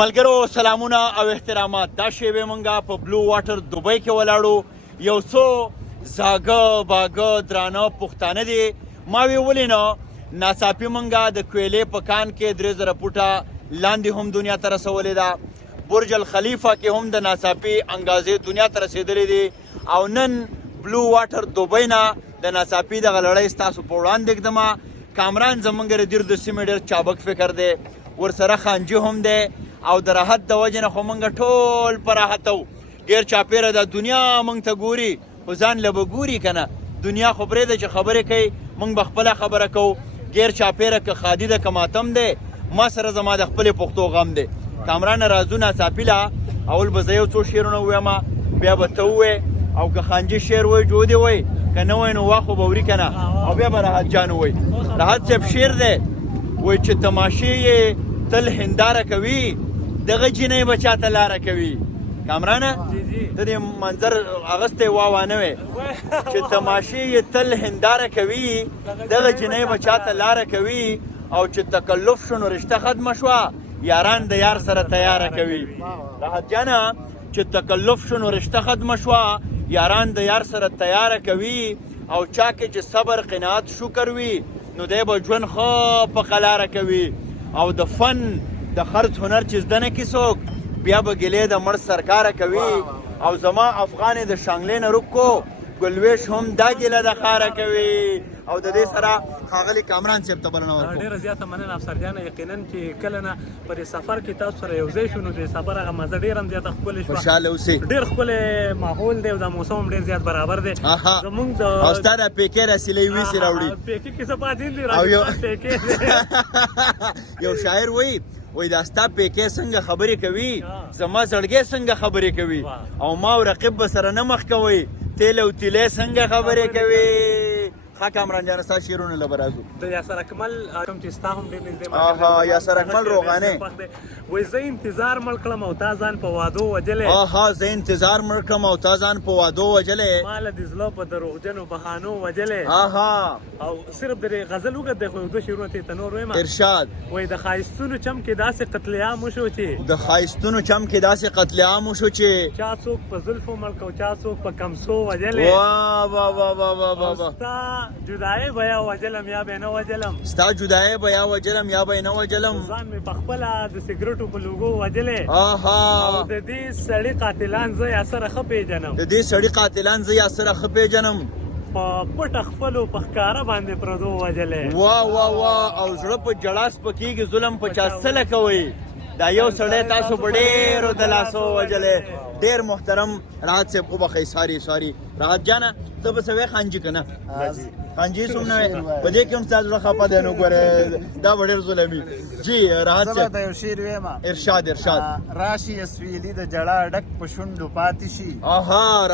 ملګرو سلامونه او احترامات. دا شیبې مونږه په بلو واټر دوبۍ کې ولاړو. یو څو زاګه باګه درانه پښتانه دي. ما وی ولې نه ناڅاپي مونږه د کویلې په کان کې 3000 فوټه لاندې هم دنیا ته رسولې ده. برج الخلیفه کې هم د ناڅاپي انګازې دنیا ته رسېدلې دي. او نن بلو واټر دوبۍ نه د ناڅاپي دغه لړۍ ستاسو په وړاندې ږدمه. کامران زمونږ د دیر د سیمې ډېر چابک فکر دی، ورسره خانجي هم دی او د راحت د وجې نه خو موږ ټول په راحت وو. ډېر چاپېره د دنیا موږ ته ګوري خو ځان له به ګوري که نه. دنیا خو پرېږده چې خبرې کوي، موږ به خپله خبره کوو. ډېر چاپېره که خادي ده که ماتم دی، ما سره زما د خپلې پښتو غم دی. کامرانه راځو ناڅاپي له اول به زه یو څو شعرونه ووایم، بیا به ته ووایې، او که خانجي شعر وایي جو دې وایي، که نه وایي نو واخو به وري که نه، او بیا به راحت جان وایي. راحت صاحب شعر دی، وایي چې تماشې یې تل هنداره کوي، دغه جینۍ به چاته لاره کوي. کامرانه ته دې منظر اغستی واوانه وې چې تماشې یې تل هنداره کوي، دغه جینۍ به چاته لاره کوي، او چې تکلف شو نو رشته ختمه شوه، یاران د یار سره تیاره کوي. راحت جانه چې تکلف شو نو رشته ختمه شوه، یاران د یار سره تیاره کوي، او چا کې چې صبر قناعت شکر وي نو دی به ژوند ښه په قلاره کوي. او د فن د خرڅ هنر چې زده نه کي څوک، بیا به ګیلې د مړ سرکاره کوي. او زما افغانې د شانګلې نه رکو ګلویش هم دا ګیله د خاره کوي. او د دې سره ښاغلي کامران صاحب ته بلنه ورکوم. ډېره زیاته مننه افسر جانه. یقینا چې کله نه په دې سفر کې تاسو سره یو ځای شو نو د سفر هغه مزه ډېره هم زیاته ښکلې شوه. خوشحاله اوسئ. ډېر ښکلی ماحول دی او دا موسم هم ډېر زیات برابر دی. زمونږ د او ستا دا پیکې راسیلې ویسې راوړي. پیکې کې څه پاتې دي راځي پیکې یو شاعر وایي دا ستا پیکې څنګه خبرې کوي، زما زړګی څنګه خبرې کوي، او ما او رقیب به سره نه مخ کوئ، تیل او تیلې څنګه خبرې کوي. ښه کامران جانه ستا شعرونه له به راځو. د یاسر اکمل کوم چې ستا هم ډېر نږدې یاسر اکمل روغانې وایي زه انتظار مړ کړم او تا ځان په وادو وجلې. زه انتظار مړ کړم او تا ځان په وادو وجلې. ما له د زړه په دروغجنو بهانو وجلې. او صرف د غزل اوږد دی خو یو دوه شعرونه ته نور وایم. ارشاد وایي د ښایستونو چم کې داسې قتل عام وشو چې د ښایستونو چم کې داسې قتل عام وشو چې چا څوک په زلفو مړ کړ او چا څوک په کمسو وجلې. جدای بیا وجلم یا به نه وجلم، ستا جدای بیا وجلم یا به نه وجلم، ځان مې په خپله د سګرټو په لوګو وجلې. او د دې سړي قاتلان زه یا سره ښه پېژنم، د دې سړي قاتلان زه یا سره ښه پېژنم، په پټه خپلو په ښکاره باندې پردو وجلې. واه واه واه. او زړه په جړا سپکېږي، ظلم په چا څله کوئ، دا یو سړی تاسو په ډېرو د لاسو وجلې. ډېر محترم راحت صاحب وبخئ. ساري راحت جانه ته به څه وایې خانجي که نه؟ خانجي څوم نه وایې، په دې کې هم ستا زړه خفه دی نو ګورې دا به ډېر ظلمي. جی راحت صاحب زه به د یو شعر ویم. ارشاد راشي اسویلي د جړا ډک په شونډو پاتې شي.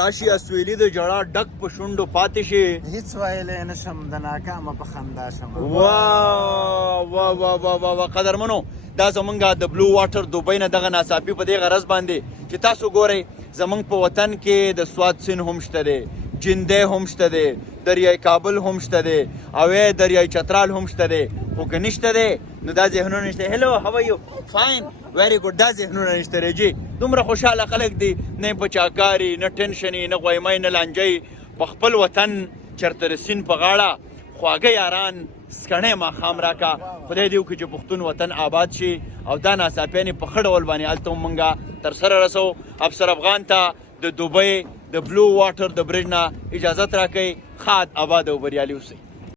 راشي اسویلي د جړا ډک په شونډو پاتې شي، هیڅ ویلی نه شم د ناکامه په خندا شم. واه واه واه واه واه. قدرمنو دا زمونږ د بلو واټر دوبۍ نه دغه ناڅاپي په دې غرض باندې چې تاسو ګورئ زمونږ په وطن کې د سوات سیند هم شته دی، جندې هم شته دی، دریای کابل هم شته دی، او دریای چترال هم شته دی. خو که نشته دی نو دا ذهنونه نشته. هلو هاو آر یو؟ فاین ویری ګوډ. دا ذهنونه نشته دی جی. دومره خوشحاله خلک دي، نه په چاکاري نه ټینشني نه غویمۍ نه لانجۍ، په خپل وطن چېرته د سیند په غاړه خواږه یاران سکڼې ماښام راکا. خدای دې وکړي چې پښتون وطن آباد شي، او دا ناڅاپیانې په ښه ډول باندې هلته هم موږ ترسره رسو. افسر افغان ته د دوبۍ د بلو واټر د برج نه اجازت راکوئ. ښاد آباد او بریالي اوسئ.